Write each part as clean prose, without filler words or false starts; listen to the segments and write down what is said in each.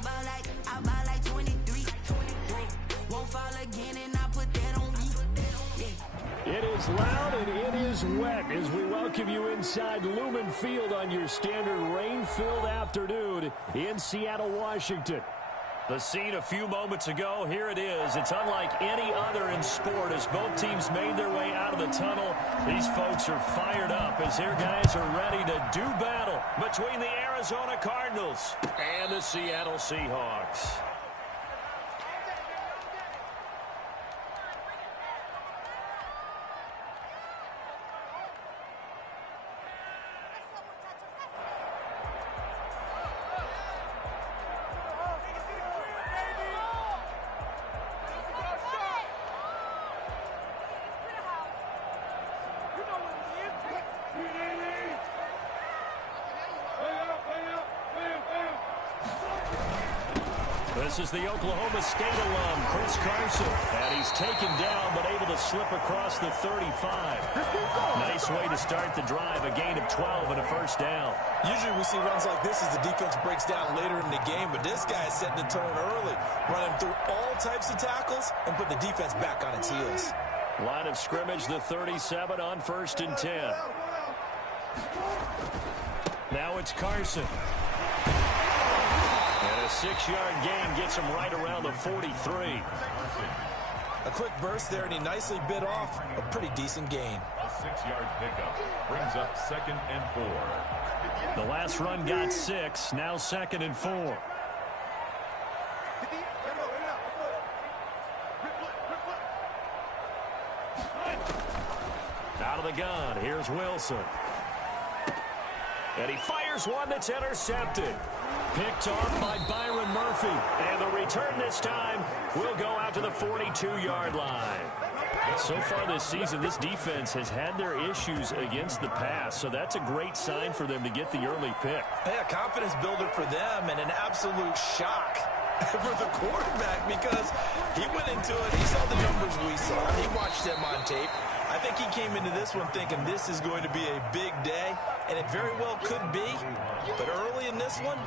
I ball like 23. Won't fall again, and I put that on me. Yeah. It is loud and it is wet as we welcome you inside Lumen Field on your standard rain-filled afternoon in Seattle, Washington. The scene a few moments ago, here it is. It's unlike any other in sport as both teams made their way out of the tunnel. These folks are fired up as their guys are ready to do battle between the Arizona Cardinals and the Seattle Seahawks. This is the Oklahoma State alum, Chris Carson. And he's taken down, but able to slip across the 35. Nice way to start the drive, a gain of 12 and a first down. Usually we see runs like this as the defense breaks down later in the game, but this guy is setting the tone early, running through all types of tackles and put the defense back on its heels. Line of scrimmage, the 37 on 1st and 10. Now it's Carson. And a 6-yard gain gets him right around the 43. A quick burst there, and he nicely bit off a pretty decent gain. A 6-yard pickup brings up 2nd and 4. The last run got 6, now 2nd and 4. Out of the gun, here's Wilson. And he fires one that's intercepted. Picked off by Byron Murphy. And the return this time will go out to the 42-yard line. So far this season, this defense has had their issues against the pass, so that's a great sign for them to get the early pick. Yeah, confidence builder for them and an absolute shock for the quarterback because he went into it, he saw the numbers we saw, he watched them on tape. I think he came into this one thinking this is going to be a big day, and it very well could be, but early in this one,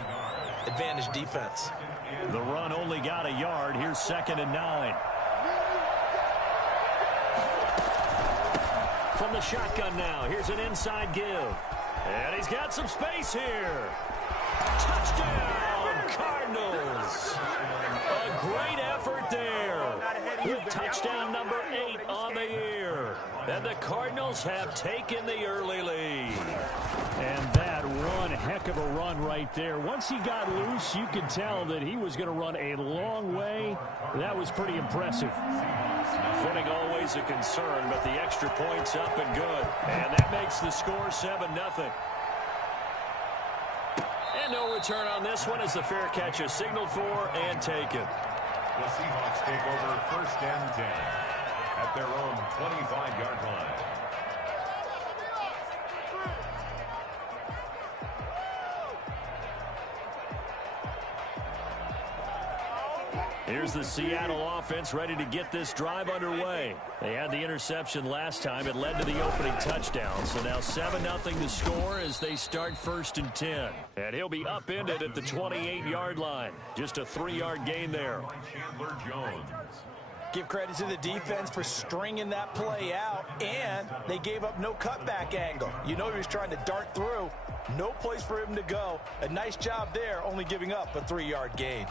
advantage defense. The run only got a yard. Here's 2nd and 9. From the shotgun now, here's an inside give. And he's got some space here. Touchdown, Cardinals. A great effort there. With touchdown number 8 on the year. And the Cardinals have taken the early lead. And that one heck of a run right there. Once he got loose, you could tell that he was going to run a long way. That was pretty impressive. Footing always a concern, but the extra point's up and good. And that makes the score 7-0. And no return on this one as the fair catch is signaled for and taken. The Seahawks take over 1st and 10 at their own 25-yard line. Here's the Seattle offense ready to get this drive underway. They had the interception last time. It led to the opening touchdown. So now 7-0 to score as they start 1st and 10. And he'll be upended at the 28-yard line. Just a 3-yard gain there. Chandler Jones. Give credit to the defense for stringing that play out, and they gave up no cutback angle. You know he was trying to dart through. No place for him to go. A nice job there, only giving up a 3-yard gain.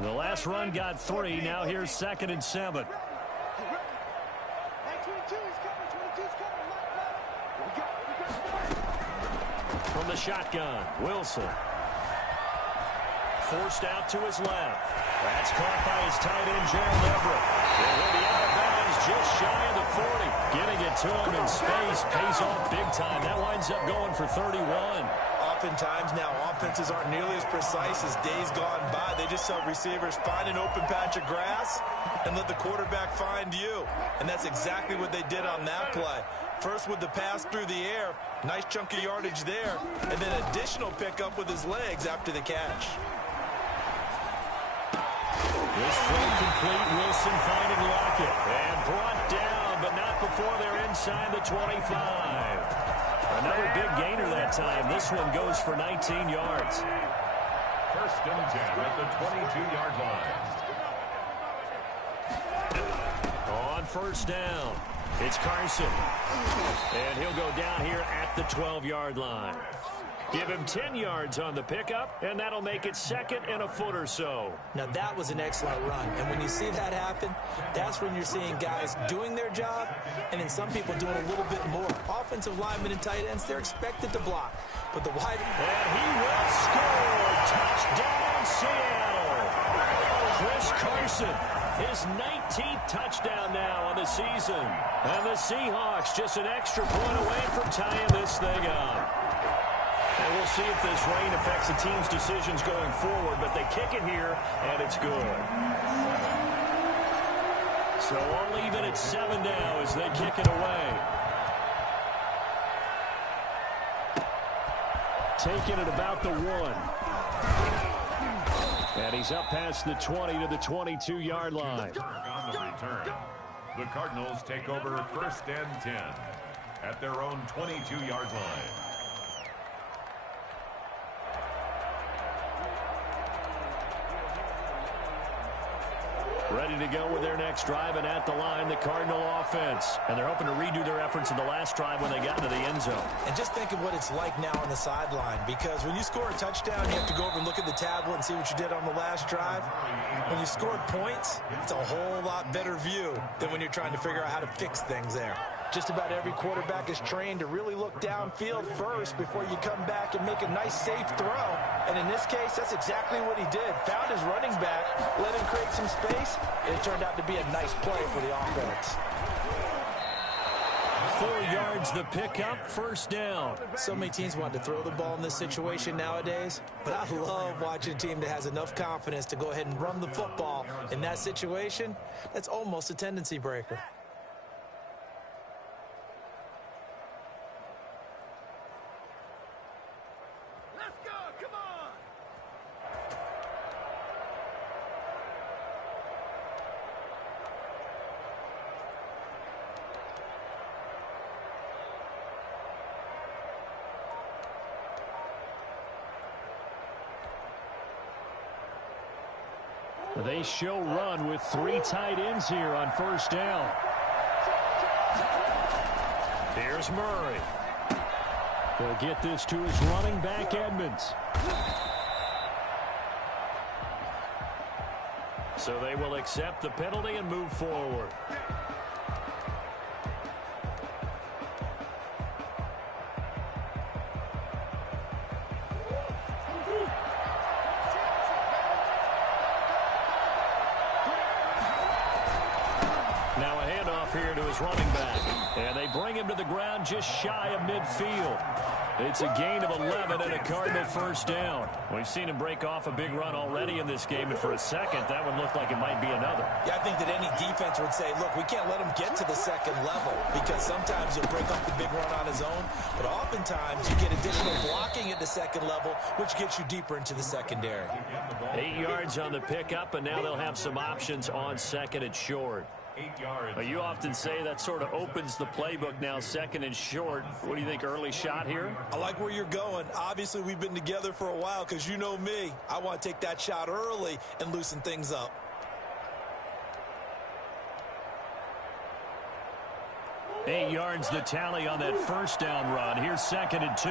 The last run got 3. Now here's 2nd and 7. From the shotgun, Wilson. Forced out to his left. That's caught by his tight end, Gerald Everett. And he'll be out of bounds just shy of the 40. Getting it to him in space pays off big time. That winds up going for 31. Oftentimes now offenses aren't nearly as precise as days gone by. They just help receivers find an open patch of grass and let the quarterback find you. And that's exactly what they did on that play. First with the pass through the air, nice chunk of yardage there, and then additional pickup with his legs after the catch. This throw complete, Wilson finding Lockett. And brought down, but not before they're inside the 25. Another big gainer that time. This one goes for 19 yards. First and 10 at the 22-yard line. On first down, it's Carson. And he'll go down here at the 12-yard line. Give him 10 yards on the pickup, and that'll make it second and a foot or so. Now, that was an excellent run. And when you see that happen, that's when you're seeing guys doing their job and then some people doing a little bit more. Offensive linemen and tight ends, they're expected to block. But the wide... And he will score! Touchdown, Seattle! Chris Carson, his 19th touchdown now on the season. And the Seahawks just an extra point away from tying this thing up. And we'll see if this rain affects the team's decisions going forward, but they kick it here, and it's good. So all even at 7 now as they kick it away. Taking it about the 1. And he's up past the 20 to the 22-yard line. On the return, the Cardinals take over first and 10 at their own 22-yard line. Ready to go with their next drive, and at the line, the Cardinal offense. And they're hoping to redo their efforts in the last drive when they got into the end zone. And just think of what it's like now on the sideline, because when you score a touchdown, you have to go over and look at the tablet and see what you did on the last drive. When you scored points, it's a whole lot better view than when you're trying to figure out how to fix things there. Just about every quarterback is trained to really look downfield first before you come back and make a nice, safe throw. And in this case, that's exactly what he did. Found his running back, let him create some space, and it turned out to be a nice play for the offense. 4 yards the pickup, first down. So many teams want to throw the ball in this situation nowadays, but I love watching a team that has enough confidence to go ahead and run the football. In that situation, that's almost a tendency breaker. They show run with 3 tight ends here on first down. Here's Murray. They'll get this to his running back, Edmonds. So they will accept the penalty and move forward. Now a handoff here to his running back. And they bring him to the ground just shy of midfield. It's a gain of 11 and a Cardinal first down. We've seen him break off a big run already in this game, and for a second, that would look like it might be another. Yeah, I think that any defense would say, look, we can't let him get to the second level, because sometimes he'll break off the big run on his own, but oftentimes you get additional blocking at the second level, which gets you deeper into the secondary. 8 yards on the pickup, and now they'll have some options on second and short. 8 yards. You often say that sort of opens the playbook now, second and short. What do you think, early shot here? I like where you're going. Obviously, we've been together for a while because you know me. I want to take that shot early and loosen things up. Eight yards the tally on that first down run. Here's second and 2.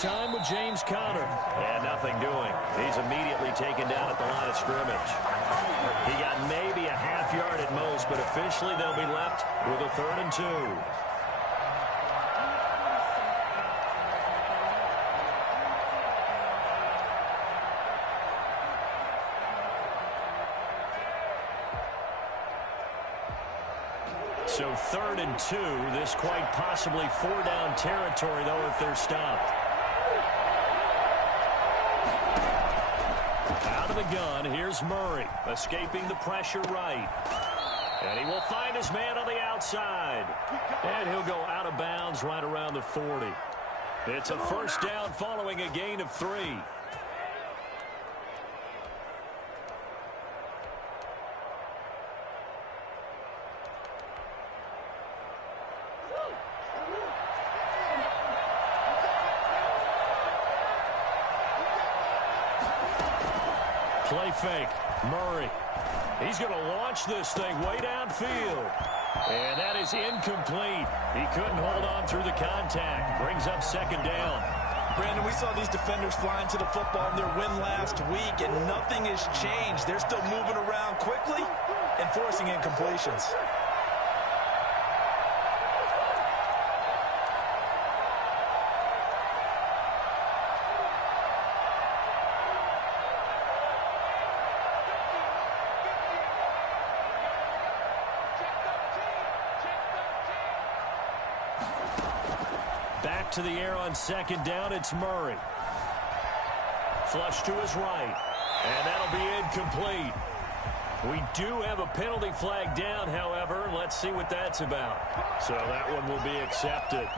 Time with James Conner. And nothing doing. He's immediately taken down at the line of scrimmage. He got maybe a half yard at most, but officially they'll be left with a 3rd and 2. So 3rd and 2. This quite possibly 4-down territory, though, if they're stopped. Out of the gun, here's Murray, escaping the pressure right. And he will find his man on the outside. And he'll go out of bounds right around the 40. It's a first down following a gain of 3. Play fake. Murray. He's going to launch this thing way downfield. And that is incomplete. He couldn't hold on through the contact. Brings up second down. Brandon, we saw these defenders flying to the football in their win last week, and nothing has changed. They're still moving around quickly and forcing incompletions. Back to the air on second down, it's Murray. Flush to his right, and that'll be incomplete. We do have a penalty flag down, however. Let's see what that's about. So that one will be accepted.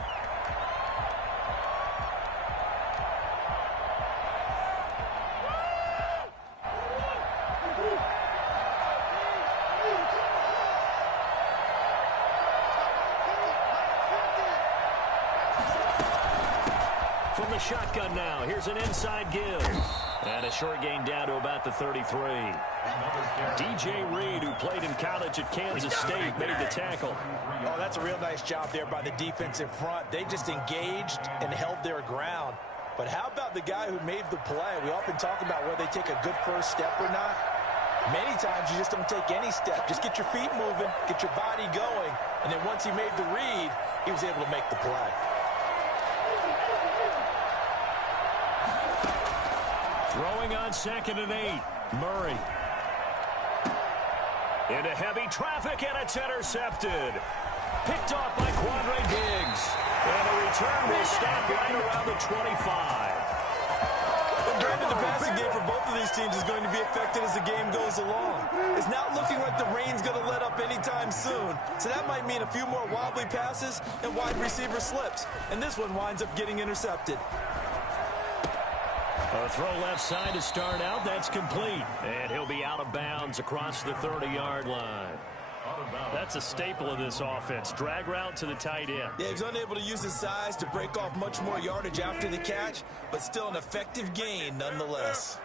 From the shotgun now, here's an inside give. And a short gain down to about the 33. DJ Reed, who played in college at Kansas State, made the tackle. Oh, that's a real nice job there by the defensive front. They just engaged and held their ground. But how about the guy who made the play? We often talk about whether they take a good first step or not. Many times you just don't take any step. Just get your feet moving, get your body going, and then once he made the read, he was able to make the play. Throwing on 2nd and 8. Murray. Into heavy traffic, and it's intercepted. Picked off by Quandre Diggs. And the return will stop right around the 25. But Brandon, the passing game for both of these teams is going to be affected as the game goes along. It's not looking like the rain's going to let up anytime soon. So that might mean a few more wobbly passes and wide receiver slips. And this one winds up getting intercepted. A throw left side to start out. That's complete. And he'll be out of bounds across the 30-yard line. That's a staple of this offense. Drag route to the tight end. Yeah, he's unable to use his size to break off much more yardage after the catch, but still an effective gain nonetheless.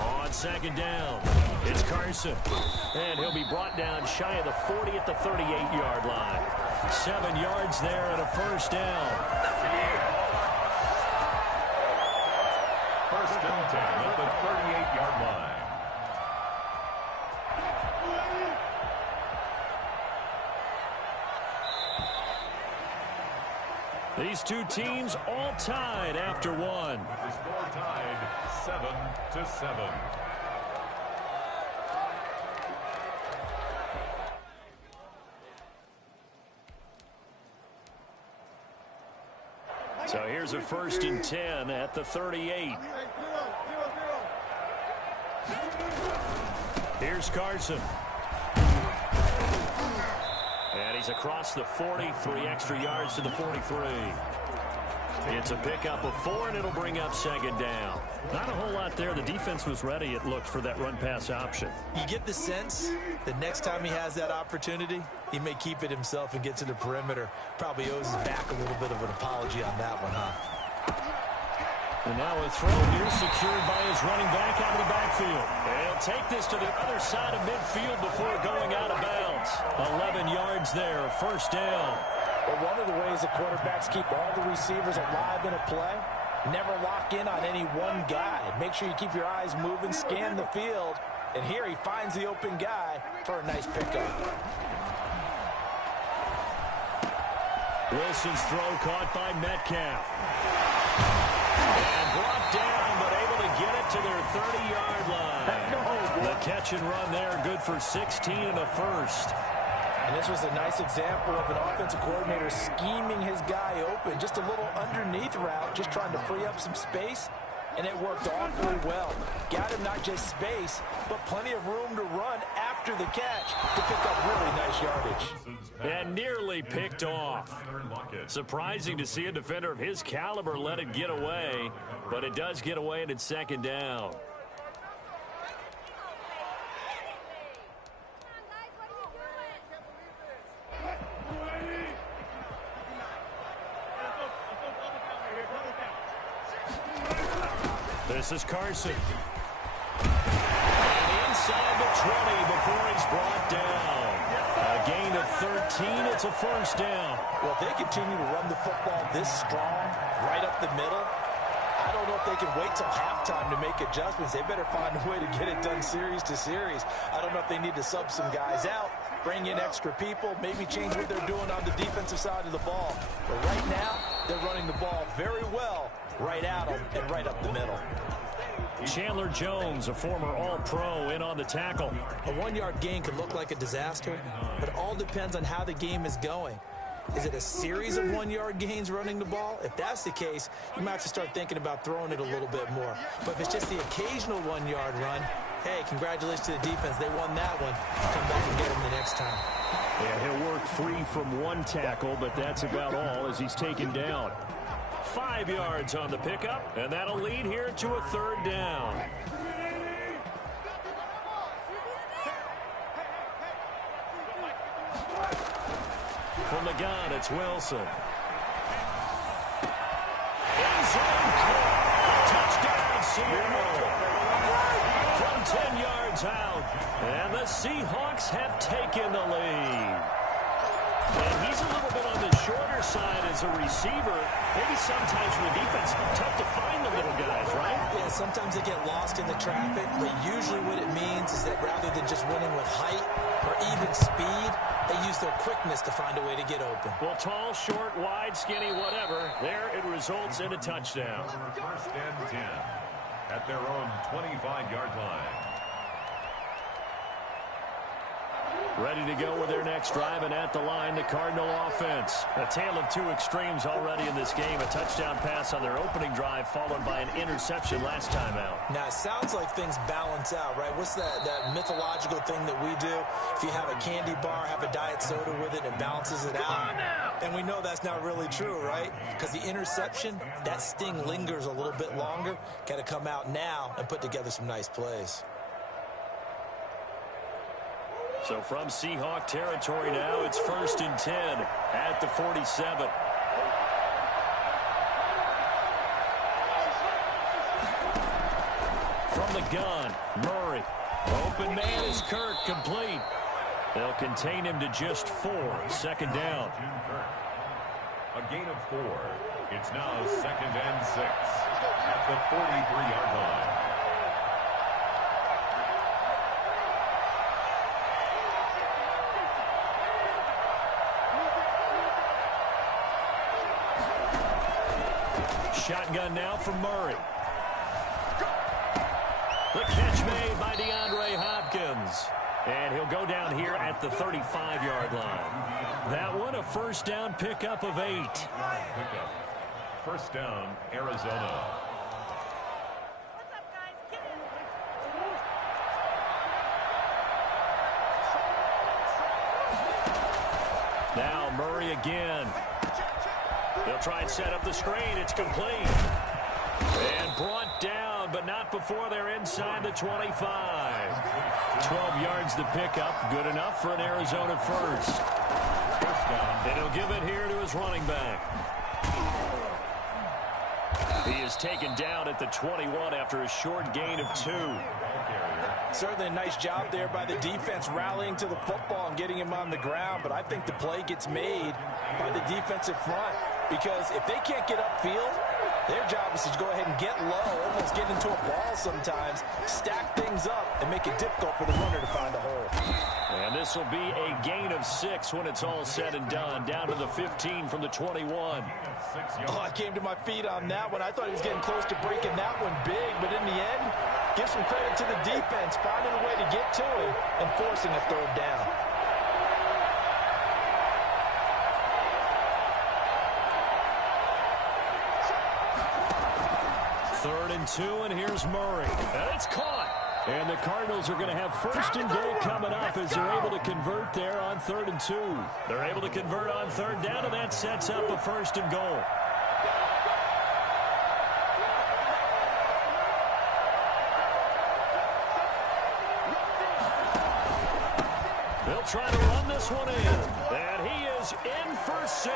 On 2nd down, it's Carson. And he'll be brought down shy of the 40 at the 38-yard line. 7 yards there and a first down. First and 10 at the 38-yard line. These two teams all tied after one. The score tied 7-7. So here's a 1st and 10 at the 38. Here's Carson. And he's across the 40, 3 extra yards to the 43. It's a pickup of 4, and it'll bring up 2nd down. Not a whole lot there. The defense was ready, it looked, for that run-pass option. You get the sense that next time he has that opportunity, he may keep it himself and get to the perimeter. Probably owes his back a little bit of an apology on that one, huh? And now a throw near secured by his running back out of the backfield. And he'll take this to the other side of midfield before going out of bounds. 11 yards there, 1st down. But one of the ways that quarterbacks keep all the receivers alive in a play, never lock in on any one guy. Make sure you keep your eyes moving, scan the field. And here he finds the open guy for a nice pickup. Wilson's throw caught by Metcalf. And brought down, but able to get it to their 30-yard line. The catch and run there, good for 16 and a first. And this was a nice example of an offensive coordinator scheming his guy open. Just a little underneath route, just trying to free up some space. And it worked awfully well. Got him not just space, but plenty of room to run after the catch to pick up really nice yardage. And nearly picked off. Surprising to see a defender of his caliber let it get away, but it does get away and it's 2nd down. This is Carson. And inside the 20 before he's brought down. A gain of 13. It's a first down. Well, if they continue to run the football this strong, right up the middle, I don't know if they can wait till halftime to make adjustments. They better find a way to get it done series to series. I don't know if they need to sub some guys out, bring in extra people, maybe change what they're doing on the defensive side of the ball. But right now, they're running the ball very well right at them and right up the middle. Chandler Jones, a former All-Pro, in on the tackle. A 1-yard gain could look like a disaster, but it all depends on how the game is going. Is it a series of 1-yard gains running the ball? If that's the case, you might have to start thinking about throwing it a little bit more. But if it's just the occasional 1-yard run, hey, congratulations to the defense. They won that one. Come back and get them the next time. Yeah, he'll work free from one tackle, but that's about all as he's taken down. 5 yards on the pickup, and that'll lead here to a third down. From the gun, it's Wilson. End zone caught. Touchdown, Seattle. From 10 yards out, and the Seahawks have taken the lead. And he's a little bit on the shorter side as a receiver. Maybe sometimes for the defense, tough to find the little guys, right? Yeah, sometimes they get lost in the traffic, but usually what it means is that rather than just winning with height or even speed, they use their quickness to find a way to get open. Well, tall, short, wide, skinny, whatever, there it results in a touchdown. First and 10 at their own 25-yard line. Ready to go with their next drive, and at the line, the Cardinal offense. A tale of two extremes already in this game. A touchdown pass on their opening drive, followed by an interception last time out. Now, it sounds like things balance out, right? What's that mythological thing that we do? If you have a candy bar, have a diet soda with it, it balances it out. And we know that's not really true, right? Because the interception, that sting lingers a little bit longer. Got to come out now and put together some nice plays. So from Seahawk territory now, it's 1st and 10 at the 47. From the gun, Murray. Open man is Kirk, complete. They'll contain him to just 4. Second down. A gain of 4. It's now 2nd and 6 at the 43-yard line. Shotgun now from Murray. The catch made by DeAndre Hopkins. And he'll go down here at the 35-yard line. That one a first down pickup of 8. First down, Arizona. Now Murray again. They'll try and set up the screen. It's complete. And brought down, but not before they're inside the 25. 12 yards to pick up. Good enough for an Arizona first. And he'll give it here to his running back. He is taken down at the 21 after a short gain of 2. Certainly a nice job there by the defense rallying to the football and getting him on the ground, but I think the play gets made by the defensive front because if they can't get upfield, their job is to go ahead and get low, almost get into a ball sometimes, stack things up, and make it difficult for the runner to find a hole. And this will be a gain of 6 when it's all said and done, down to the 15 from the 21. Oh, I came to my feet on that one. I thought he was getting close to breaking that one big, but in the end, give some credit to the defense, finding a way to get to him and forcing a third down. Third and 2, and here's Murray. And it's caught. And the Cardinals are going to have first and goal coming up as they're able to convert there on 3rd and 2. They're able to convert on 3rd down, and that sets up a first and goal. They'll try to run this one in. And he is in for 6.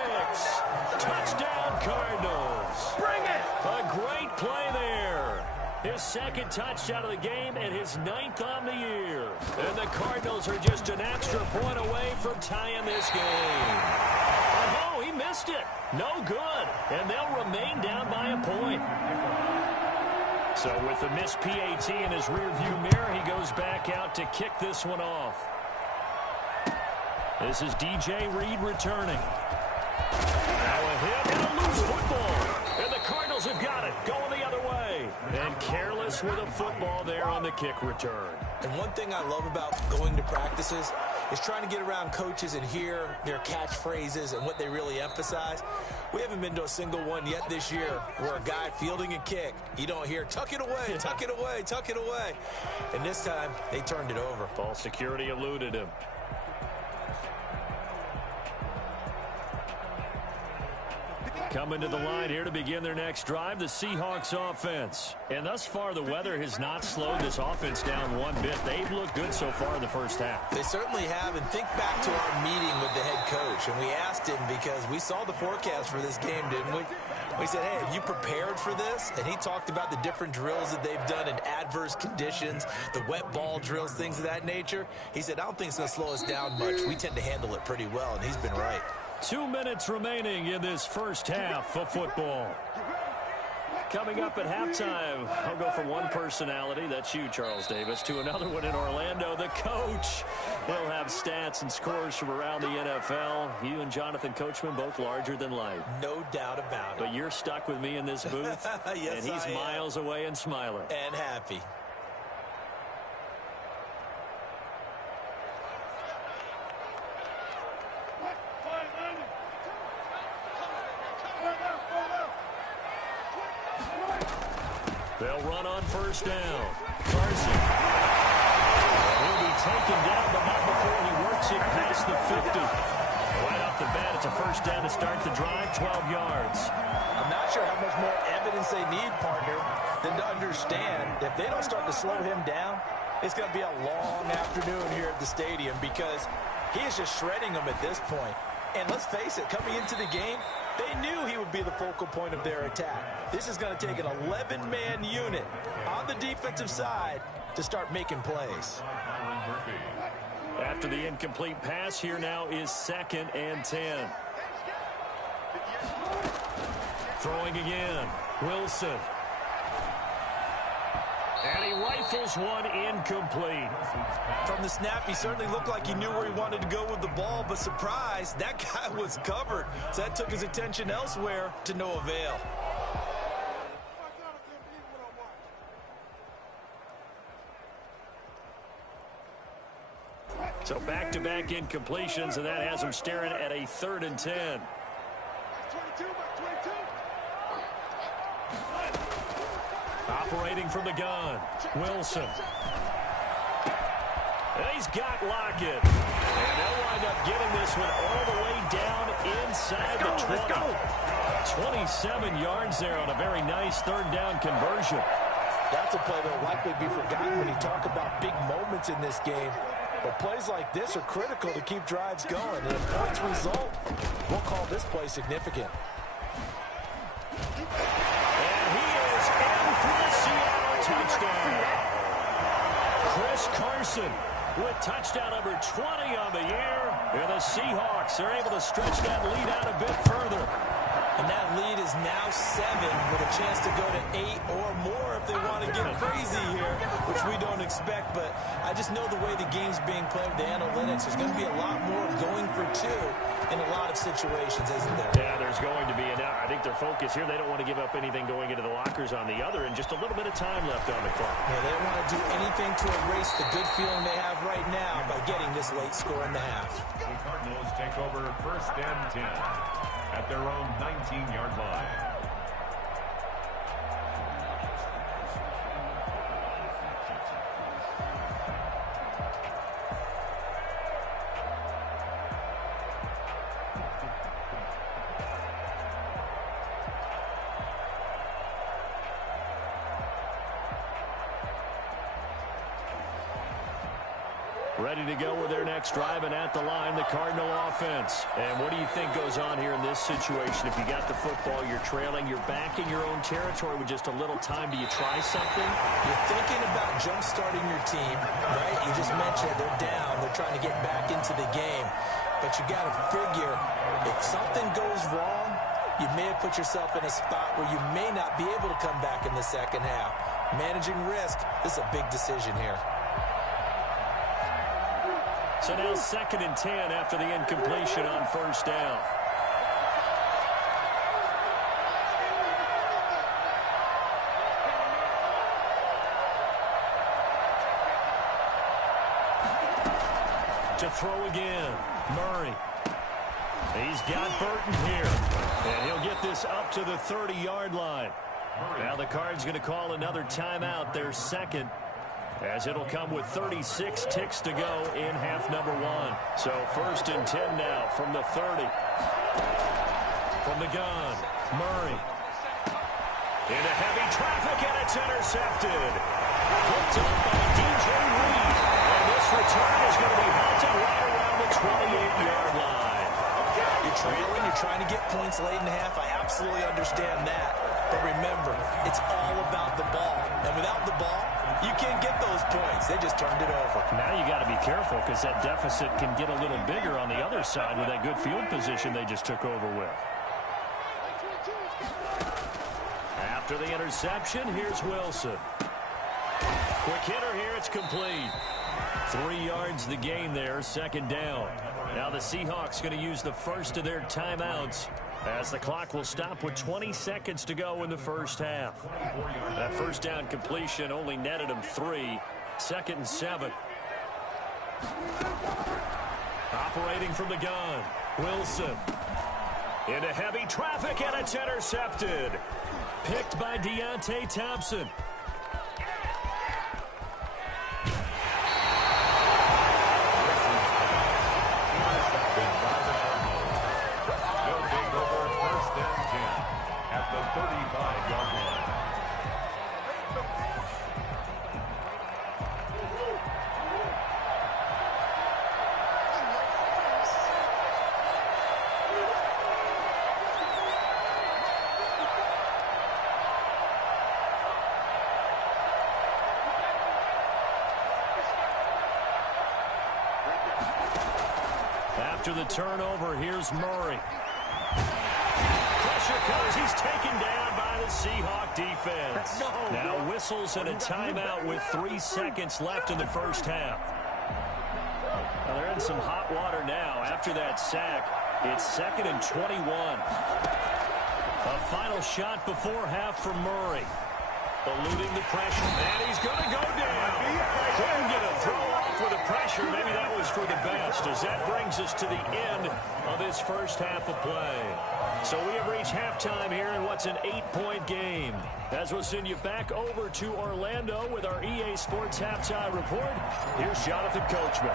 Touchdown, Cardinals. Bring it! A great play there. His second touchdown of the game and his 9th on the year. And the Cardinals are just an extra point away from tying this game. Oh, he missed it. No good. And they'll remain down by a point. So with the missed PAT in his rearview mirror, he goes back out to kick this one off. This is DJ Reed returning. Now a hit and a loose football. And the Cardinals have got it, going the other way. And careless with a football there on the kick return. And one thing I love about going to practices is trying to get around coaches and hear their catchphrases and what they really emphasize. We haven't been to a single one yet this year where a guy fielding a kick, you don't hear, tuck it away, tuck it away, tuck it away. And this time, they turned it over. Ball security eluded him. Coming to the line here to begin their next drive, the Seahawks offense. And thus far, the weather has not slowed this offense down one bit. They've looked good so far in the first half. They certainly have. And think back to our meeting with the head coach. And we asked him because we saw the forecast for this game, didn't we? We said, hey, have you prepared for this? And he talked about the different drills that they've done in adverse conditions, the wet ball drills, things of that nature. He said, I don't think it's going to slow us down much. We tend to handle it pretty well, and he's been right. 2 minutes remaining in this first half of football. Coming up at halftime, I'll go from one personality, that's you, Charles Davis, to another one in Orlando, the coach. He'll have stats and scores from around the NFL. You and Jonathan Coachman, both larger than life. No doubt about it. But you're stuck with me in this booth, yes, and he's miles away and smiling. And happy. They'll run on first down. Carson. He'll be taken down, but not before he works it past the 50. Right off the bat, it's a first down to start the drive, 12 yards. I'm not sure how much more evidence they need, partner, than to understand that if they don't start to slow him down, it's going to be a long afternoon here at the stadium because he is just shredding them at this point. And let's face it, coming into the game, they knew he would be the focal point of their attack. This is going to take an 11-man unit on the defensive side to start making plays. After the incomplete pass, here now is 2nd and 10. Throwing again. Wilson. And he rifles one incomplete. From the snap, he certainly looked like he knew where he wanted to go with the ball, but surprise, that guy was covered. So that took his attention elsewhere to no avail. So back-to-back incompletions, and that has him staring at a 3rd and 10. Operating from the gun, Wilson. And he's got Lockett. And they'll wind up getting this one all the way down inside the 20. 27 yards there on a very nice 3rd down conversion. That's a play that will likely be forgotten when you talk about big moments in this game. But plays like this are critical to keep drives going. And if points result, we'll call this play significant. Touchdown. Chris Carson with touchdown number 20 on the year. And the Seahawks are able to stretch that lead out a bit further. And that lead is now 7 with a chance to go to 8 or more if they want to get crazy here, which we don't expect. But I just know the way the game's being played with the analytics, there's going to be a lot more going for 2 in a lot of situations, isn't there? Yeah, there's going to be. And I think their focus here, they don't want to give up anything going into the lockers on the other, and just a little bit of time left on the clock. Yeah, they don't want to do anything to erase the good feeling they have right now by getting this late score in the half. The Cardinals take over 1st and 10 at their own 19-yard line. Ready to go with their next drive, and at the line, the Cardinal offense. And what do you think goes on here in this situation? If you got the football, you're trailing, you're back in your own territory with just a little time. Do you try something? You're thinking about jump-starting your team, right? You just mentioned they're down. They're trying to get back into the game. But you got to figure, if something goes wrong, you may have put yourself in a spot where you may not be able to come back in the second half. Managing risk, this is a big decision here. So now 2nd and 10 after the incompletion on first down. To throw again, Murray. He's got Burton here, and he'll get this up to the 30-yard line. Now the Cards going to call another timeout, their second, as it'll come with 36 ticks to go in half number 1. So 1st and 10 now from the 30. From the gun, Murray. Into heavy traffic, and it's intercepted. Picked up by DJ Reed. And this return is going to be halted right around the 28-yard line. You're trailing, you're trying to get points late in the half. I absolutely understand that. But remember, it's all about the ball. And without the ball, you can't get those points. They just turned it over. Now you got to be careful because that deficit can get a little bigger on the other side with that good field position they just took over with. After the interception, here's Wilson. Quick hitter here, it's complete. 3 yards the gain there, 2nd down. Now the Seahawks going to use the first of their timeouts as the clock will stop with 20 seconds to go in the first half. That first down completion only netted him 3. 2nd and 7. Operating from the gun, Wilson. Into heavy traffic, and it's intercepted. Picked by Deontay Thompson. They'll take over 1st and 10 at the 35-yard line. After the turnover, here's Murray. Pressure comes. He's taken down by the Seahawk defense. Now whistles and a timeout with 3 seconds left in the first half. Well, they're in some hot water now. After that sack, it's 2nd and 21. A final shot before half from Murray. Eluding the pressure, and he's going to go down. Couldn't get a throw off with the pressure. Maybe that was for the best, as that brings us to the end of this first half of play. So we have reached halftime here in what's an 8-point game. As we'll send you back over to Orlando with our EA Sports Halftime Report, here's Jonathan Coachman.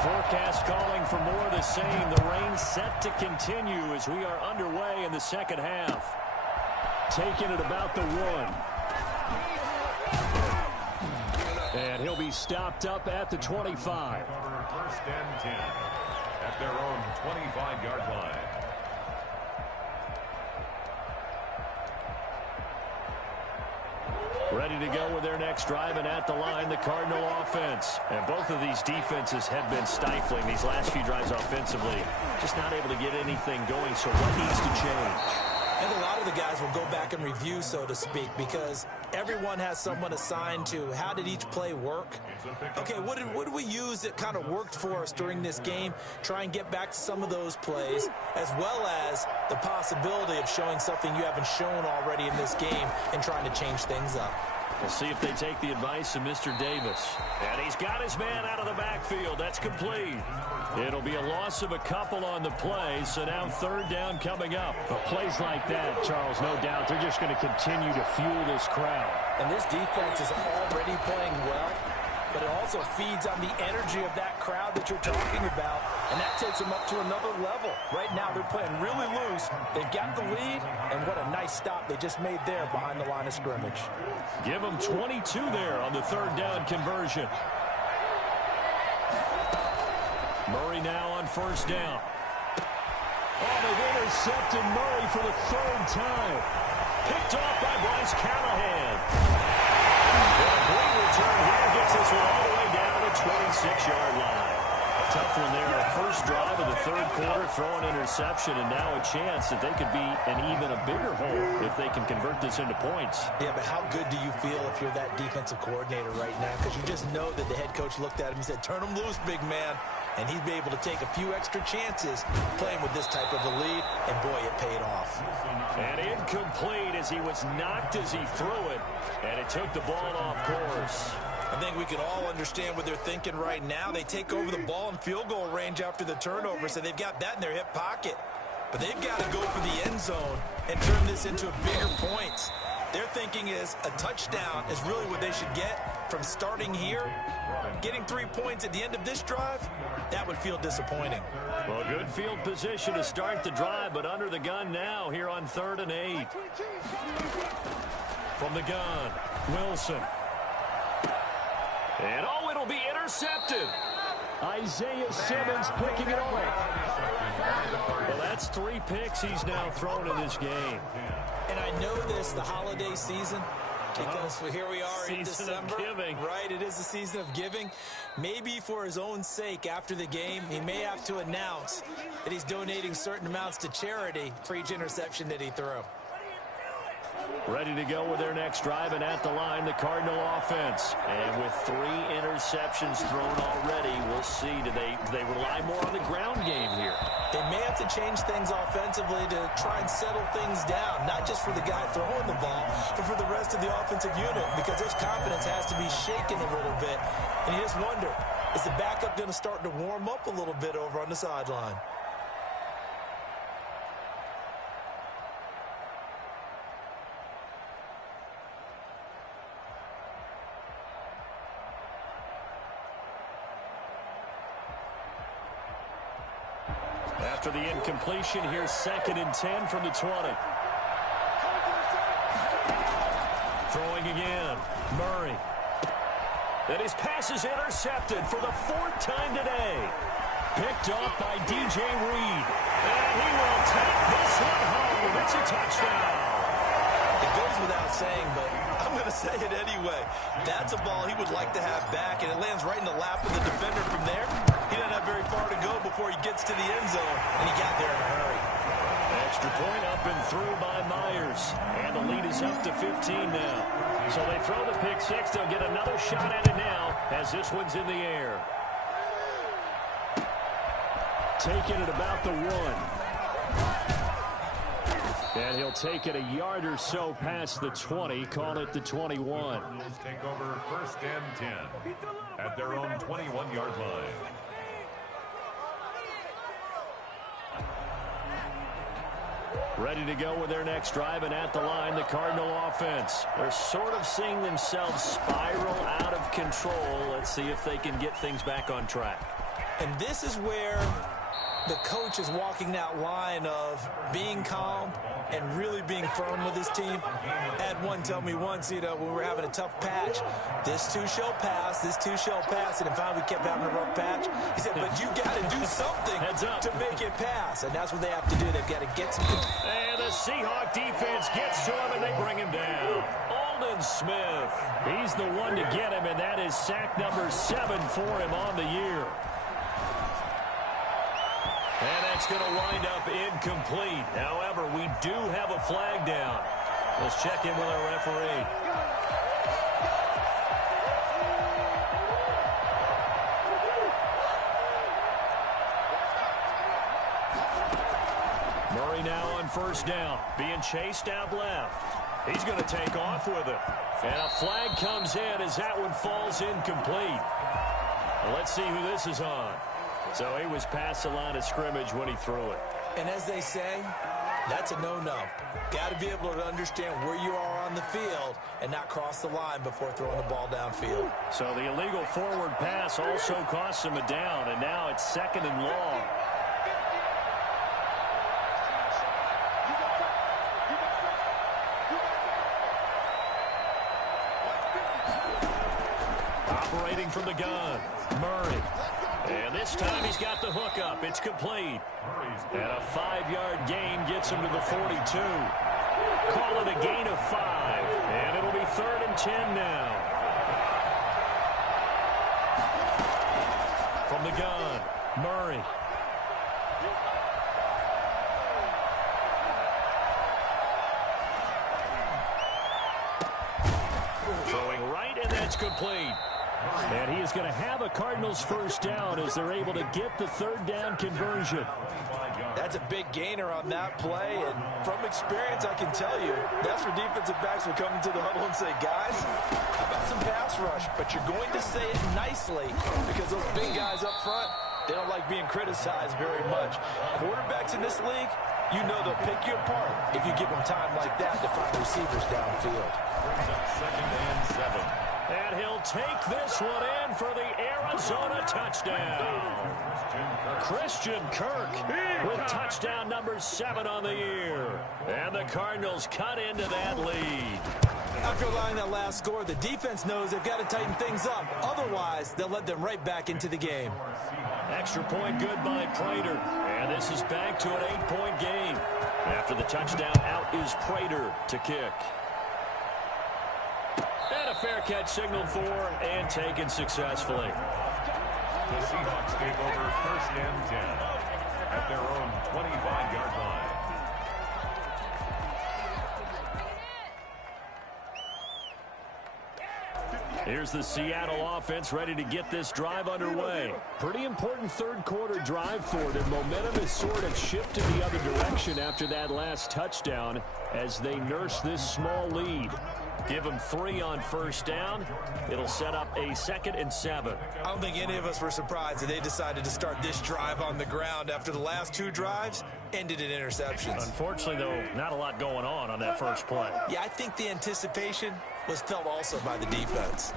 Forecast calling for more of the same. The rain set to continue as we are underway in the second half. Taking it about the 1. And he'll be stopped up at the 25. 1st and 10 at their own 25-yard line. Ready to go with their next drive, and at the line, the Cardinal offense. And both of these defenses have been stifling these last few drives offensively. Just not able to get anything going, so what needs to change? And a lot of the guys will go back and review, so to speak, because everyone has someone assigned to how did each play work. Okay, what did we use that kind of worked for us during this game? Try and get back to some of those plays, as well as the possibility of showing something you haven't shown already in this game and trying to change things up. We'll see if they take the advice of Mr. Davis. And he's got his man out of the backfield. That's complete. It'll be a loss of a couple on the play, so now 3rd down coming up. But plays like that, Charles, no doubt, they're just going to continue to fuel this crowd. And this defense is already playing well, but it also feeds on the energy of that crowd that you're talking about, and that takes them up to another level. Right now, they're playing really loose. They've got the lead, and what a nice stop they just made there behind the line of scrimmage. Give them 22 there on the 3rd down conversion. Murray now on first down. Oh, they've intercepted Murray for the third time. Picked off by Bryce Callahan. A great return here gets this one all the way down to the 26-yard line. Tough one there. First drive of the third quarter, throw an interception, and now a chance that they could be an even a bigger hole if they can convert this into points. Yeah, but how good do you feel if you're that defensive coordinator right now? Because you just know that the head coach looked at him and said, turn him loose, big man. And he'd be able to take a few extra chances playing with this type of a lead, and boy, it paid off. And incomplete as he was knocked as he threw it, and it took the ball off course. I think we can all understand what they're thinking right now. They take over the ball in field goal range after the turnover, so they've got that in their hip pocket. But they've got to go for the end zone and turn this into bigger points. Their thinking is a touchdown is really what they should get from starting here. Getting 3 points at the end of this drive, that would feel disappointing. Well, good field position to start the drive, but under the gun now here on 3rd and 8. From the gun, Wilson. And, oh, it'll be intercepted. Isaiah Simmons picking it off. Well, that's 3 picks he's now thrown in this game. And I know this, the holiday season, because here we are in December. Season of giving. Right, it is the season of giving. Maybe for his own sake after the game, he may have to announce that he's donating certain amounts to charity for each interception that he threw. Ready to go with their next drive, and at the line, the Cardinal offense. And with 3 interceptions thrown already, we'll see. Do they rely more on the ground game here? They may have to change things offensively to try and settle things down, not just for the guy throwing the ball, but for the rest of the offensive unit, because his confidence has to be shaken a little bit. And you just wonder, is the backup going to start to warm up a little bit over on the sideline? After the incompletion, here's 2nd and 10 from the 20. Throwing again, Murray. And his pass is intercepted for the 4th time today. Picked off by DJ Reed. And he will take this one home. It's a touchdown. It goes without saying, but I'm going to say it anyway. That's a ball he would like to have back, and it lands right in the lap of the defender from there. He doesn't have very far to go before he gets to the end zone, and he got there in a hurry. Extra point up and through by Myers. And the lead is up to 15 now. So they throw the pick 6. They'll get another shot at it now as this one's in the air. Taking it about the 1. And he'll take it a yard or so past the 20, call it the 21. Take over 1st and 10 at their own 21-yard line. Ready to go with their next drive, and at the line, the Cardinal offense. They're sort of seeing themselves spiral out of control. Let's see if they can get things back on track. And this is where the coach is walking that line of being calm and really being firm with his team. I had one tell me once, when we were having a tough patch, this too shall pass, this too shall pass, and finally we kept having a rough patch. He said, but you got to do something to make it pass, and that's what they have to do. They've got to get some control. And the Seahawk defense gets to him, and they bring him down. Aldon Smith. He's the one to get him, and that is sack number 7 for him on the year. And that's going to wind up incomplete. However, we do have a flag down. Let's check in with our referee. Murray now on first down, being chased out left. He's going to take off with it. And a flag comes in as that one falls incomplete. Well, let's see who this is on. So he was past the line of scrimmage when he threw it. And as they say, that's a no-no. Got to be able to understand where you are on the field and not cross the line before throwing the ball downfield. So the illegal forward pass also costs him a down, and now it's 2nd and long. Operating from the gun, Murray. And this time he's got the hook up. It's complete. And a 5-yard gain gets him to the 42. Call it a gain of 5. And it'll be 3rd and 10 now. From the gun, Murray. Throwing right, and that's complete. And he is going to have a Cardinals first down as they're able to get the 3rd down conversion. That's a big gainer on that play, and from experience, I can tell you, that's where defensive backs will come into the huddle and say, guys, how about some pass rush? But you're going to say it nicely because those big guys up front, they don't like being criticized very much. Quarterbacks in this league, you know they'll pick you apart if you give them time like that to find receivers downfield. 2nd and 7. And he'll take this one in for the Arizona touchdown. Christian Kirk with touchdown number 7 on the year. And the Cardinals cut into that lead. After allowing that last score, the defense knows they've got to tighten things up. Otherwise, they'll let them right back into the game. Extra point good by Prater. And this is back to an 8-point game. After the touchdown, out is Prater to kick. And a fair catch signaled for and taken successfully. The Seahawks take over 1st and 10 at their own 25-yard line. Here's the Seattle offense ready to get this drive underway. Pretty important 3rd quarter drive for them. Momentum has sort of shifted the other direction after that last touchdown as they nurse this small lead. Give them 3 on 1st down. It'll set up a 2nd and 7. I don't think any of us were surprised that they decided to start this drive on the ground after the last 2 drives ended in interceptions. Unfortunately, though, not a lot going on that first play. Yeah, I think the anticipation was felt also by the defense.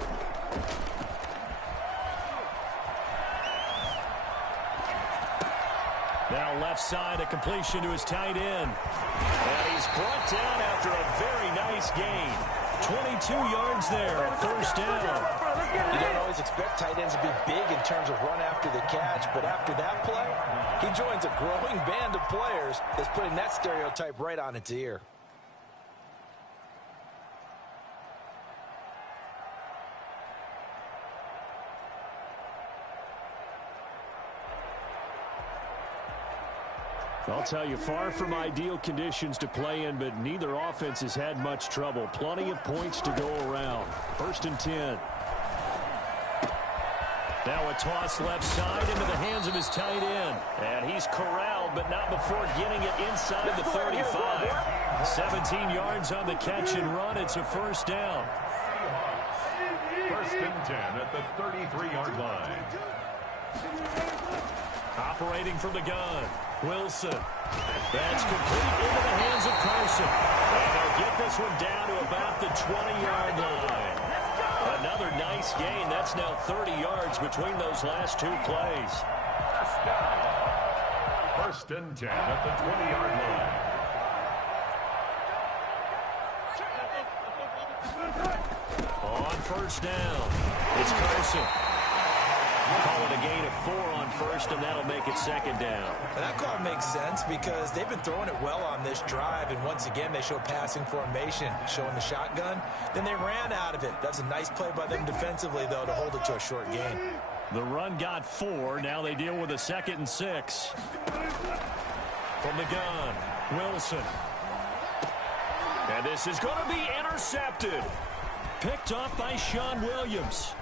Now left side, a completion to his tight end. And he's brought down after a very nice gain. 22 yards there, 1st down. You don't always expect tight ends to be big in terms of run after the catch, but after that play, he joins a growing band of players that's putting that stereotype right on its ear. I'll tell you, far from ideal conditions to play in, but neither offense has had much trouble. Plenty of points to go around. 1st and 10. Now a toss left side into the hands of his tight end. And he's corralled, but not before getting it inside the 35. 17 yards on the catch and run. It's a 1st down. 1st and 10 at the 33-yard line. Operating from the gun, Wilson. That's complete into the hands of Carson. And they'll get this one down to about the 20-yard line. Another nice gain. That's now 30 yards between those last 2 plays. 1st and 10 at the 20-yard line. On 1st down, it's Carson. Call it a gain of 4 on 1st, and that'll make it 2nd down. And that call makes sense because they've been throwing it well on this drive, and once again they show passing formation, showing the shotgun. Then they ran out of it. That's a nice play by them defensively, though, to hold it to a short gain. The run got 4. Now they deal with a 2nd and 6. From the gun, Wilson. And this is going to be intercepted. Picked off by Sean Williams.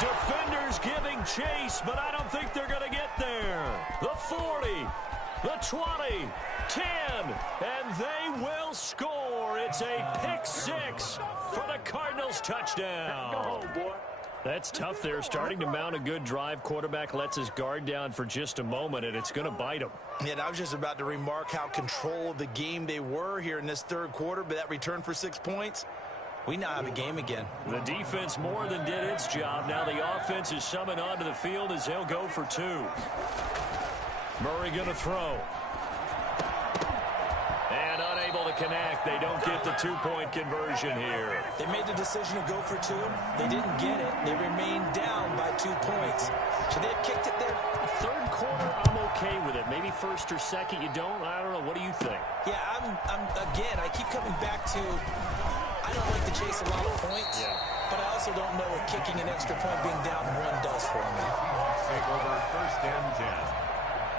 Defenders giving chase, but I don't think they're going to get there. The 40, the 20, 10, and they will score. It's a pick 6 for the Cardinals touchdown. That's tough there. Starting to mount a good drive. Quarterback lets his guard down for just a moment, and it's going to bite him. Yeah, and I was just about to remark how control of the game they were here in this 3rd quarter, but that return for 6 points, we now have a game again. The defense more than did its job. Now the offense is summoned onto the field as they'll go for 2. Murray going to throw. And unable to connect. They don't get the two-point conversion here. They made the decision to go for two. They didn't get it. They remained down by 2 points. Should they have kicked it there? Third quarter, I'm okay with it. Maybe first or second, you don't. I don't know. What do you think? Yeah, again, I keep coming back to, I don't like to chase a lot of points, but I also don't know what kicking an extra point being down one does for me. Take over first and 10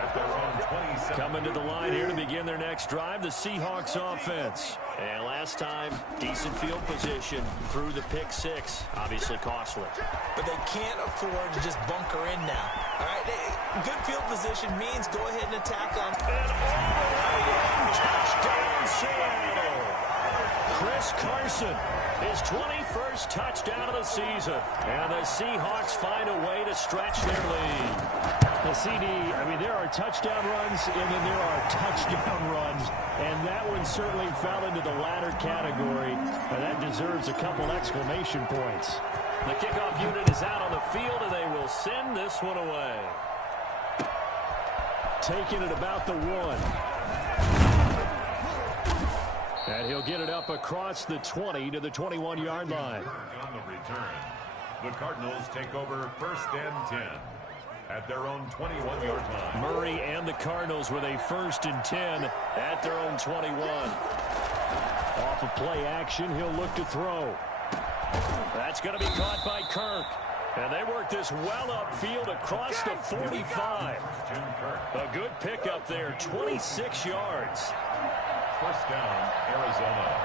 at their own 27. Coming to the line here to begin their next drive, the Seahawks offense. And last time, decent field position through the pick six. Obviously costly. But they can't afford to just bunker in now. All right, good field position means go ahead and attack on. And all the way in, touchdown Seattle. Chris Carson, his 21st touchdown of the season. And the Seahawks find a way to stretch their lead. The CD, I mean, there are touchdown runs, and then there are touchdown runs, and that one certainly fell into the latter category, and that deserves a couple exclamation points. The kickoff unit is out on the field, and they will send this one away. Taking it about the 1. And he'll get it up across the 20 to the 21-yard line. On the return, the Cardinals take over first and 10 at their own 21-yard line. Murray and the Cardinals with a 1st and 10 at their own 21. Off of play action, he'll look to throw. That's going to be caught by Kirk. And they work this well upfield across the 45. A good pickup there, 26 yards. First down, Arizona.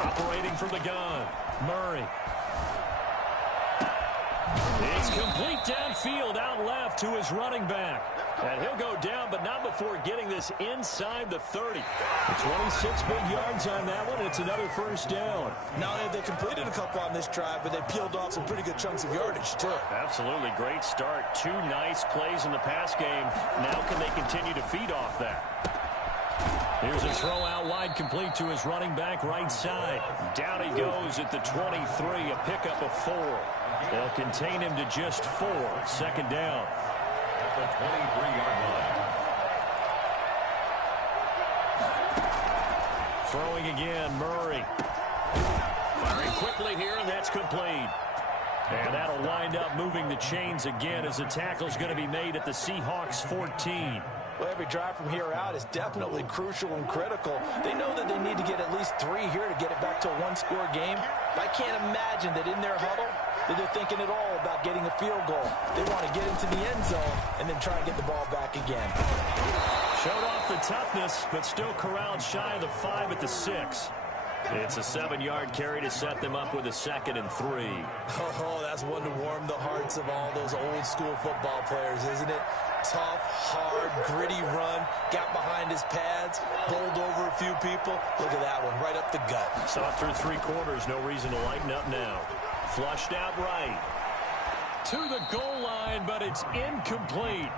Operating from the gun, Murray. It's complete downfield, out left to his running back. And he'll go down, but not before getting this inside the 30. 26 big yards on that one. It's another first down. Not only have they completed a couple on this drive, but they peeled off some pretty good chunks of yardage, too. Absolutely. Great start. 2 nice plays in the pass game. Now can they continue to feed off that? Here's a throw out wide, complete to his running back right side. Down he goes at the 23, a pickup of 4. They'll contain him to just 4. Second down. At the 23-yard line. Throwing again, Murray. Firing quickly here, and that's complete. And that'll wind up moving the chains again as the tackle's going to be made at the Seahawks 14. Well, every drive from here out is definitely crucial and critical. They know that they need to get at least 3 here to get it back to a one-score game. But I can't imagine that in their huddle that they're thinking at all about getting a field goal. They want to get into the end zone and then try and get the ball back again. Showed off the toughness, but still corralled shy of the 5 at the 6. It's a 7-yard carry to set them up with a 2nd and 3. Oh, that's one to warm the hearts of all those old-school football players, isn't it? Tough, hard, gritty run, got behind his pads, bowled over a few people. Look at that one, right up the gut. Saw it through 3 quarters, no reason to lighten up now. Flushed out right. To the goal line, but it's incomplete.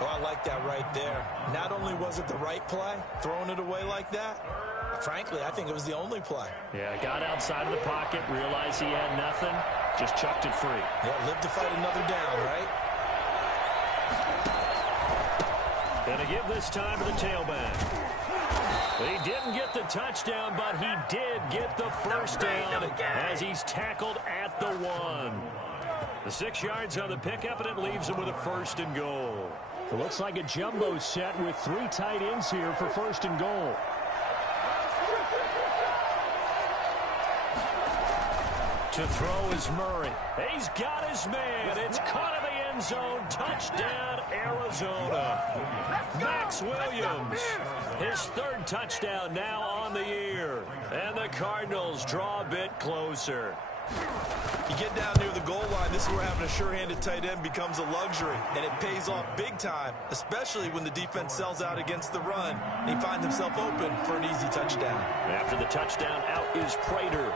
Oh, I like that right there. Not only was it the right play, throwing it away like that, frankly, I think it was the only play. Yeah, got outside of the pocket, realized he had nothing, just chucked it free. Yeah, live to fight another down, right? Gonna give this time to the tailback. He didn't get the touchdown, but he did get the first down as he's tackled at the 1. The 6 yards on the pickup, and it leaves him with a 1st and goal. It looks like a jumbo set with 3 tight ends here for 1st and goal. To throw is Murray. He's got his man. It's caught in the end zone. Touchdown, Arizona. Max Williams, his 3rd touchdown now on the year. And the Cardinals draw a bit closer. You get down near the goal line, this is where having a sure-handed tight end becomes a luxury, and it pays off big time, especially when the defense sells out against the run, and he finds himself open for an easy touchdown. After the touchdown, out is Prater.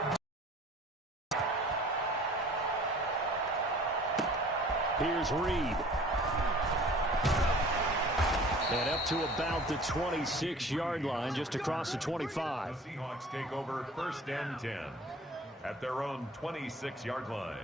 Here's Reed. And up to about the 26-yard line, just across the 25. The Seahawks take over first and 10 at their own 26-yard line.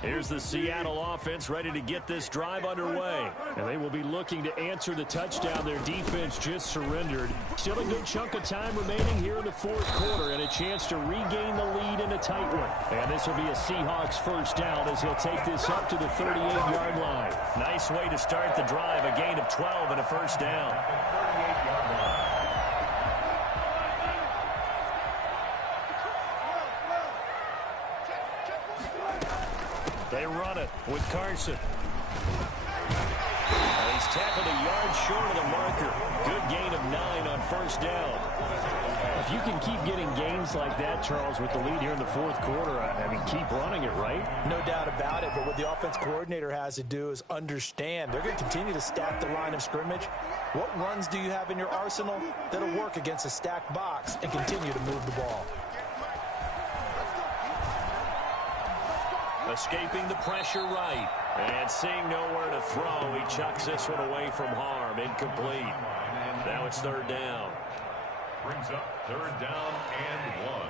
Here's the Seattle offense ready to get this drive underway. And they will be looking to answer the touchdown their defense just surrendered. Still a good chunk of time remaining here in the fourth quarter and a chance to regain the lead in a tight one. And this will be a Seahawks first down as he'll take this up to the 38-yard line. Nice way to start the drive, a gain of 12 and a first down. 38-yard line. They run it with Carson. And he's tackled a yard short of the marker. Good gain of 9 on first down. If you can keep getting gains like that, Charles, with the lead here in the fourth quarter, I mean, keep running it, right? No doubt about it, but what the offense coordinator has to do is understand. They're going to continue to stack the line of scrimmage. What runs do you have in your arsenal that'll work against a stacked box and continue to move the ball? Escaping the pressure right. And seeing nowhere to throw, he chucks this one away from harm. Incomplete. Now it's third down. Brings up third down and 1.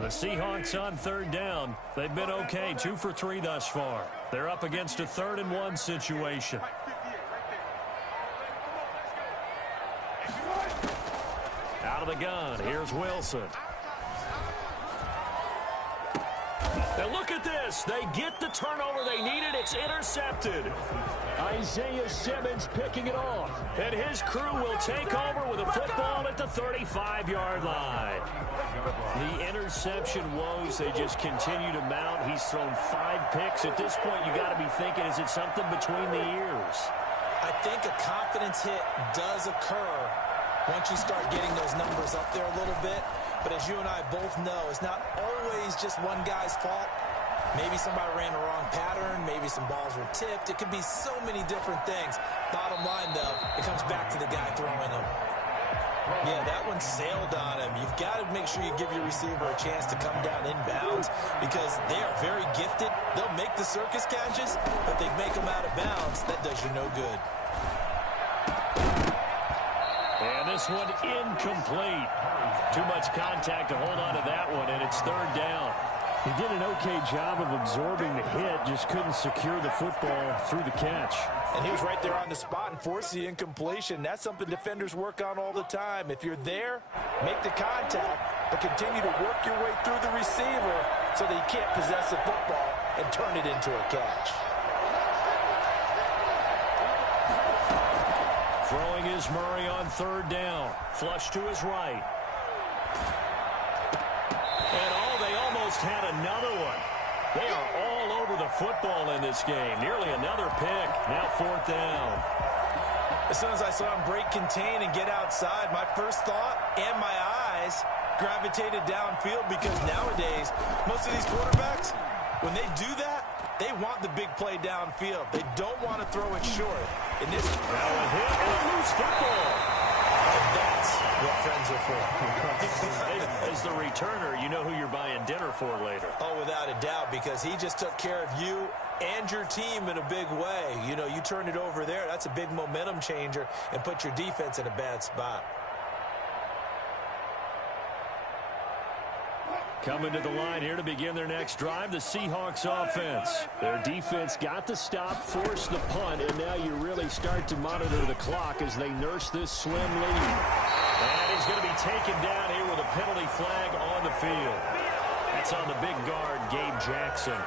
The Seahawks on third down. They've been okay, 2 for 3 thus far. They're up against a 3rd and 1 situation. Out of the gun, here's Wilson. And look at this. They get the turnover they needed. It's intercepted. Isaiah Simmons picking it off. And his crew will take over with a football at the 35-yard line. The interception woes, they just continue to mount. He's thrown 5 picks. At this point, you got to be thinking, is it something between the ears? I think a confidence hit does occur once you start getting those numbers up there a little bit. But as you and I both know, it's not always just one guy's fault. Maybe somebody ran the wrong pattern. Maybe some balls were tipped. It could be so many different things. Bottom line, though, it comes back to the guy throwing them. Yeah, that one sailed on him. You've got to make sure you give your receiver a chance to come down inbounds because they are very gifted. They'll make the circus catches, but they make them out of bounds. That does you no good. And this one incomplete. Too much contact to hold on to that one, and it's third down. He did an okay job of absorbing the hit, just couldn't secure the football through the catch. And he was right there on the spot and forced the incompletion. That's something defenders work on all the time. If you're there, make the contact, but continue to work your way through the receiver so that he can't possess the football and turn it into a catch. Throwing is Murray on third down. Flush to his right. And they almost had another one. They are all over the football in this game. Nearly another pick. Now fourth down. As soon as I saw him break contain and get outside, my first thought and my eyes gravitated downfield because nowadays, most of these quarterbacks, when they do that, they want the big play downfield. They don't want to throw it short. In this, now a hit and a loose football. And that's what friends are for. As the returner, you know who you're buying dinner for later. Oh, without a doubt, because he just took care of you and your team in a big way. You know, you turn it over there, that's a big momentum changer and put your defense in a bad spot. Coming to the line here to begin their next drive, the Seahawks offense. Their defense got the stop, forced the punt, and now you really start to monitor the clock as they nurse this slim lead. And he's going to be taken down here with a penalty flag on the field. That's on the big guard, Gabe Jackson.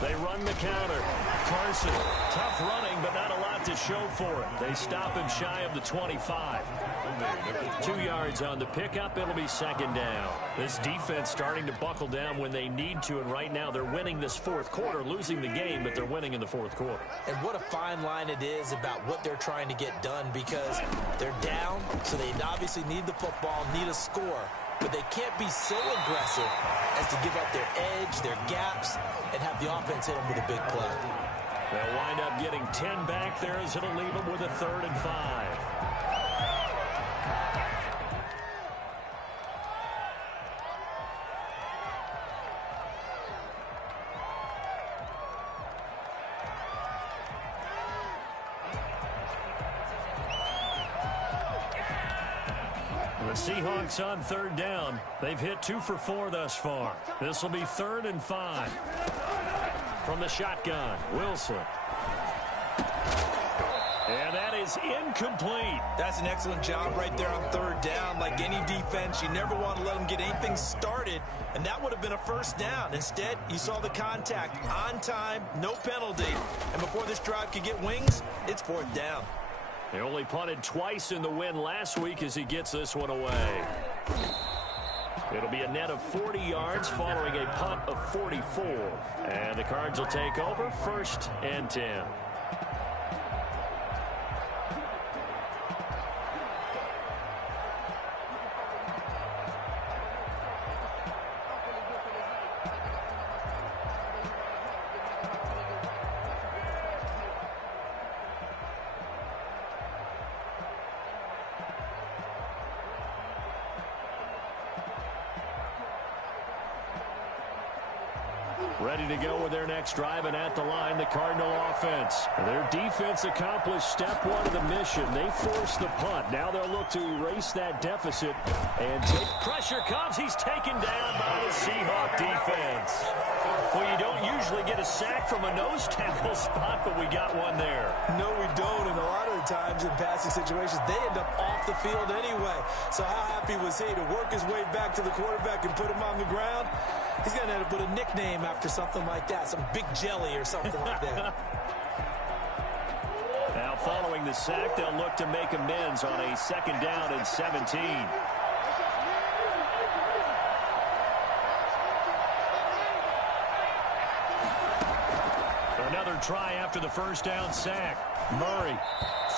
They run the counter. Carson, tough running, but not a lot to show for it. They stop him shy of the 25. 2 yards on the pickup. It'll be second down. This defense starting to buckle down when they need to, and right now they're winning this fourth quarter, losing the game, but they're winning in the fourth quarter. And what a fine line it is about what they're trying to get done, because they're down, so they obviously need the football, need a score, but they can't be so aggressive as to give up their edge, their gaps, and have the offense hit them with a big play. They'll wind up getting 10 back there as it'll leave them with a 3rd and 5. The Seahawks on 3rd down. They've hit 2 for 4 thus far. This will be 3rd and 5. From the shotgun, Wilson. And that is incomplete. That's an excellent job right there on 3rd down. Like any defense, you never want to let them get anything started, and that would have been a 1st down. Instead, you saw the contact on time, no penalty, and before this drive could get wings, it's 4th down. They only punted twice in the win last week as he gets this one away. It'll be a net of 40 yards following a punt of 44. And the Cards will take over 1st and 10. Ready to go with their next drive, and at the line, the Cardinal offense. Their defense accomplished step 1 of the mission. They forced the punt. Now they'll look to erase that deficit and take pressure comes. He's taken down by the Seahawk defense. Well, you don't usually get a sack from a nose tackle spot, but we got one there. No, we don't, and a lot of the times in passing situations, they end up off the field anyway. So how happy was he to work his way back to the quarterback and put him on the ground? He's going to end up with a nickname after something like that, some Big Jelly or something like that. Now following the sack, they'll look to make amends on a 2nd down and 17. Another try after the 1st down sack. Murray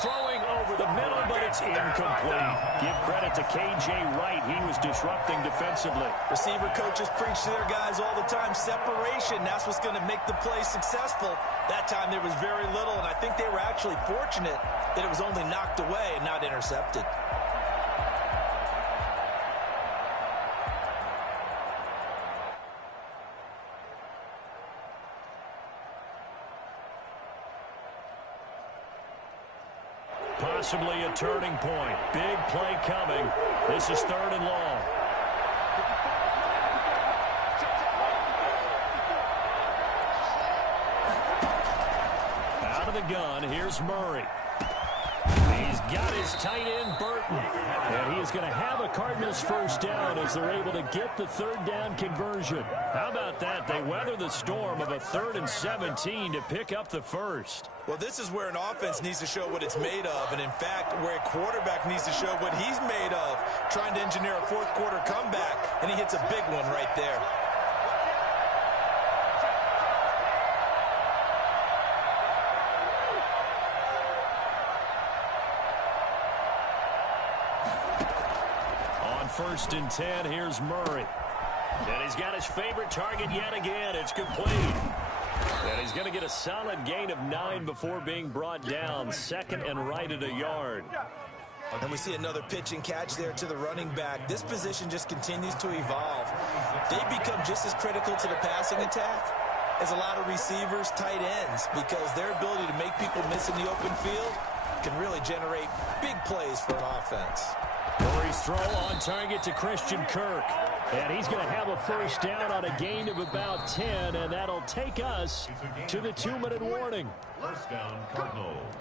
throwing over the middle, but it's incomplete. Give credit to K.J. Wright. He was disrupting defensively. Receiver coaches preach to their guys all the time. Separation, that's what's going to make the play successful. That time there was very little, and I think they were actually fortunate that it was only knocked away and not intercepted. Possibly a turning point. Big play coming. This is 3rd and long. Out of the gun, here's Murray. He's got his tight end, Burton. And he is going to have a Cardinals 1st down as they're able to get the 3rd down conversion. How about that? They weather the storm of a 3rd and 17 to pick up the 1st. Well, this is where an offense needs to show what it's made of, and in fact, where a quarterback needs to show what he's made of, trying to engineer a 4th quarter comeback, and he hits a big one right there. On 1st and 10, here's Murray. And he's got his favorite target yet again. It's complete. And he's going to get a solid gain of 9 before being brought down. 2nd and right at a yard. And we see another pitch and catch there to the running back. This position just continues to evolve. They become just as critical to the passing attack as a lot of receivers, tight ends, because their ability to make people miss in the open field can really generate big plays for an offense. Murray's throw on target to Christian Kirk. And he's going to have a 1st down on a gain of about 10, and that'll take us to the 2-minute warning. 1st down, Cardinals.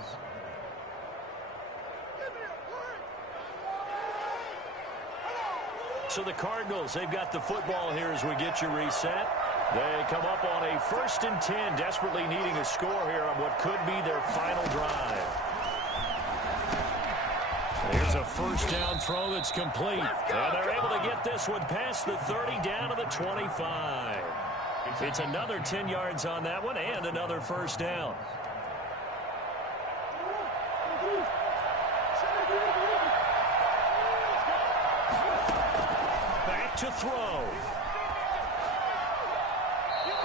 So the Cardinals, they've got the football here as we get you reset. They come up on a 1st and 10, desperately needing a score here on what could be their final drive. Here's It's a first down throw that's complete. And they're able to get this one past the 30 down to the 25. It's another 10 yards on that one and another first down. Back to throw.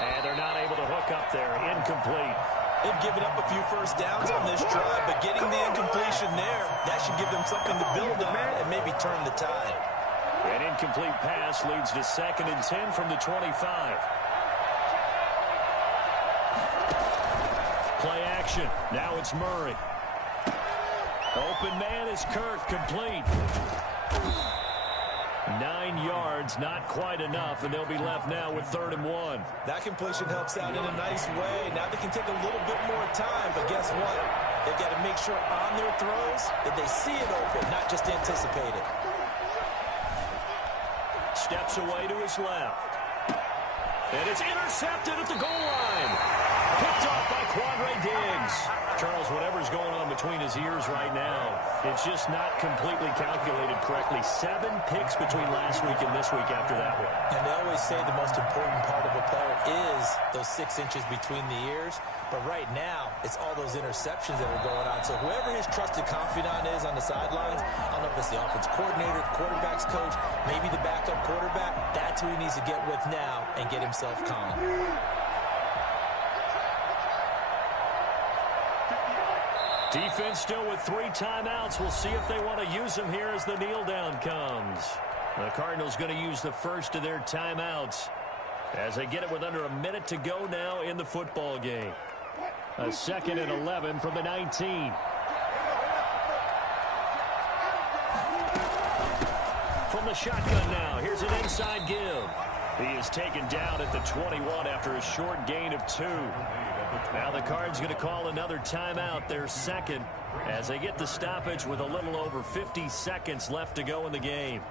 And they're not able to hook up there. Incomplete. They've given up a few first downs on this drive, but getting the incompletion there, that should give them something to build on and maybe turn the tide. An incomplete pass leads to 2nd and 10 from the 25. Play action. Now it's Murray. Open man is Kirk. Complete. 9 yards, not quite enough, and they'll be left now with 3rd and 1. That completion helps out in a nice way. Now they can take a little bit more time, but guess what? They've got to make sure on their throws that they see it open, not just anticipate it. Steps away to his left. And it's intercepted at the goal line. Picked off by Quandre Diggs. Charles, whatever's going on between his ears right now, it's just not completely calculated correctly. 7 picks between last week and this week after that one. And they always say the most important part of a player is those 6 inches between the ears. But right now, it's all those interceptions that are going on. So whoever his trusted confidant is on the sidelines, I don't know if it's the offense coordinator, the quarterback's coach, maybe the backup quarterback, that's who he needs to get with now and get himself calm. Defense still with 3 timeouts. We'll see if they want to use them here as the kneel down comes. The Cardinals going to use the first of their timeouts as they get it with under a minute to go now in the football game. A 2nd and 11 from the 19. From the shotgun now, here's an inside give. He is taken down at the 21 after a short gain of 2. Now the Cards going to call another timeout, their 2nd, as they get the stoppage with a little over 50 seconds left to go in the game.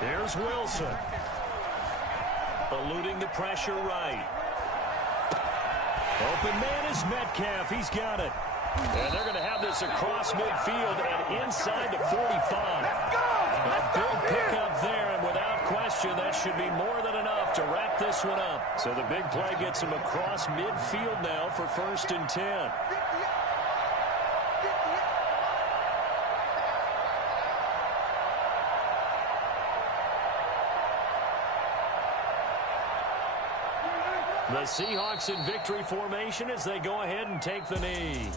Here's Wilson. Eluding the pressure right. Open man is Metcalf. He's got it. And they're going to have this across midfield and inside the 45. A big pickup there, and without question, that should be more than enough to wrap this one up. So the big play gets him across midfield now for 1st and 10. The Seahawks in victory formation as they go ahead and take the knee.